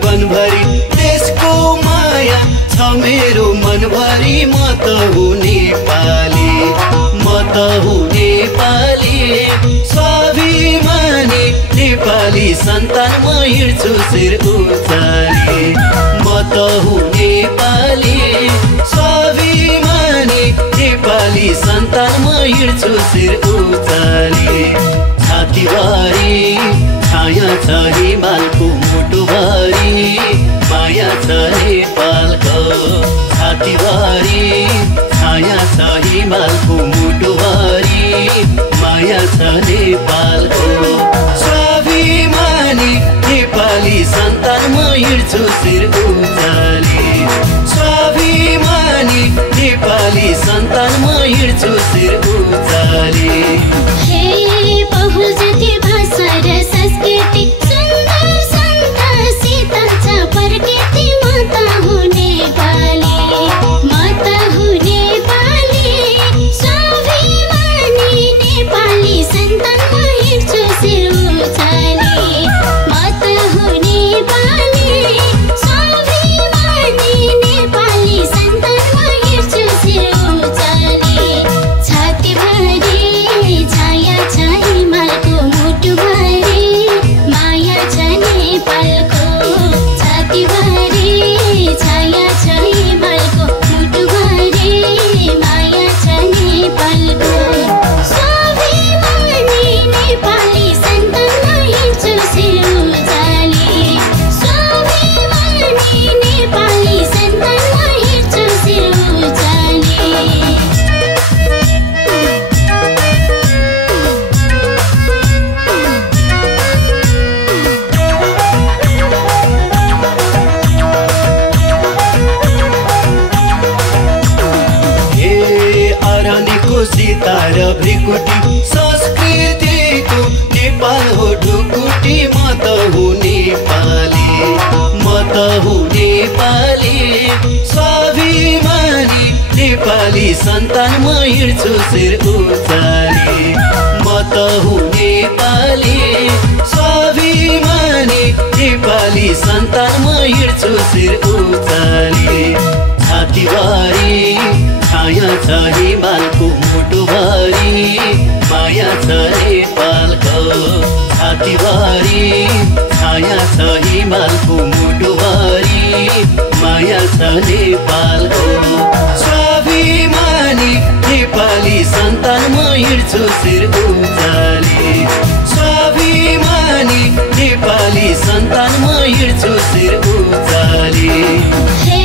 जीवनभरि देशको माया छ मेरो मनभरि। म त हुँ नेपाली, म त हुँ नेपाली, स्वाभिमानी नेपाली सन्तान म हिँड्छु शिर उचाली। म त हुँ नेपाली, स्वाभिमानी नेपाली सन्तान म हिँड्छु शिर उचाली। छातीभरि छाया छ हिमालको मुटुभरि माया छ नेपालको। छातीभरि छाया छ हिमालको मुटुभरि माया छ नेपालको। स्वाभिमानी नेपाली सन्तान म हिँड्छु शिर उचाली। स्वाभिमानी नेपाली सन्तान म हिँड्छु शिर उचाली। हे बहुल जाति भाषा र संस्कृति सुन्दर सन्त शीतल छ प्रकृति। म त हुँ नेपाली, म त हुँ नेपाली, स्वाभिमानी नेपाली सन्तान म हिँड्छु शिर उचाली। म त हुँ नेपाली, स्वाभिमानी नेपाली सन्तान म हिँड्छु शिर उचाली। छातीभरि छाया छ हिमालको मुटुभरि माया छ नेपालको। छातीभरि छाया छ हिमालको मुटुभरि माया छ नेपालको। स्वाभिमानी नेपाली सन्तान म हिँड्छु शिर उचाली। स्वाभिमानी नेपाली सन्तान म हिँड्छु शिर उचाली। सितार भ्रिकुटी संस्कृतिको नेपाल हो ढुकुटी। म त हुँ नेपाली, म त हुँ नेपाली, स्वाभिमानी नेपाली सन्तान म हिँड्छु शिर उचाली। म त हुँ नेपाली, स्वाभिमानी नेपाली सन्तान म हिँड्छु शिर उचाली। छातीभरि छाया छ हिमालको मुटुभरि माया छ नेपालको। छातीभरि छाया छ हिमालको मुटुभरि माया छ नेपालको। स्वाभिमानी नेपाली सन्तान म हिँड्छु शिर उचाली। स्वाभिमानी नेपाली सन्तान म हिँड्छु शिर उचाली। हे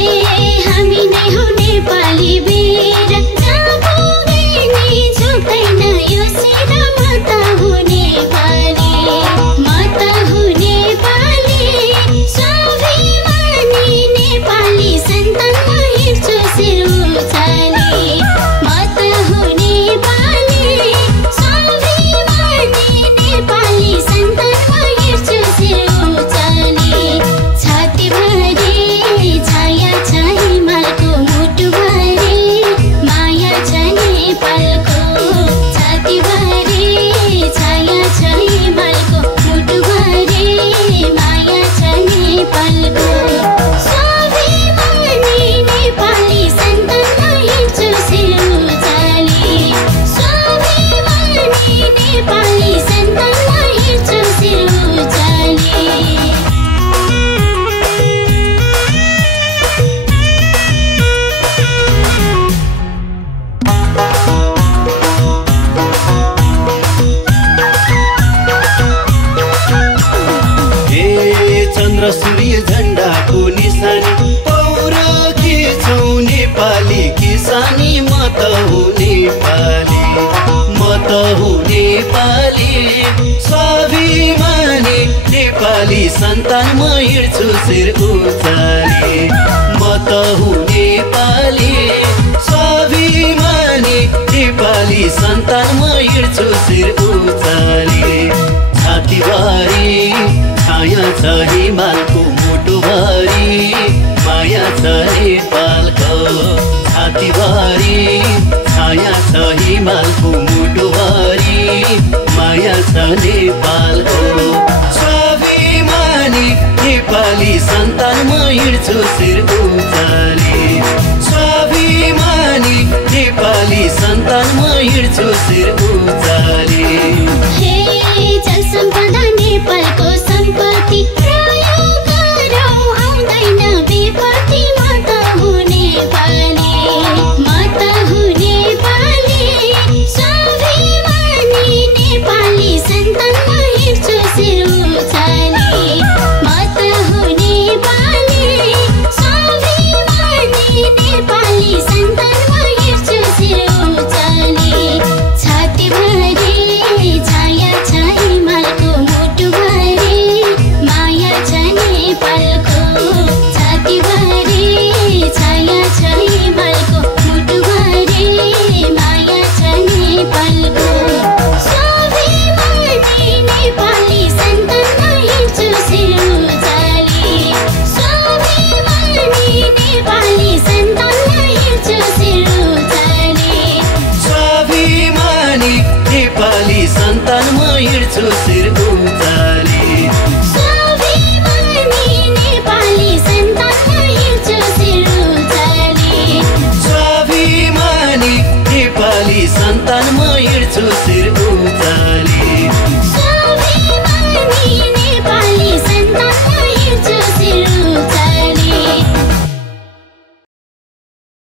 हामी नै हौ नेपाली वीर, जहाँ पुगे नि झुक्दैन यो शिर। म त हुँ नेपाली, म त हुँ नेपाली, स्वाभिमानी नेपाली सन्तान म हिँड्छु शिर उचाली। म त हुँ नेपाली, स्वाभिमानी नेपाली सन्तान म हिँड्छु शिर उचाली। छातीभरि छाया छ हिमालको मुटुभरि माया छ नेपालको। छातीभरि छाया छ हिमालको मुटुभरि माया छ नेपालको। स्वाभिमानी नेपाली सन्तान म हिँड्छु शिर उचाली। स्वाभिमानी नेपाली सन्तान म हिँड्छु शिर उचाली। चन्द्र सूर्य झण्डाको निशानी पौरखी छौ नेपाली किसानी। म त हुँ नेपाली, म त हुँ नेपाली, स्वाभिमानी नेपाली सन्तान म हिँड्छु शिर उचाली। म त हुँ नेपाली, स्वाभिमानी नेपाली सन्तान म हिँड्छु शिर उचाली। छातीभरि छाया छ हिमालको मुटुभरि माया छ नेपालको। छातीभरि छाया छ हिमालको मुटुभरि माया छ नेपालको। स्वाभिमानी नेपाली नेपाली सन्तान म हिँड्छु शिर उचाली स्वाभिमानी नेपाली सन्तान म हिँड्छु शिर उचाली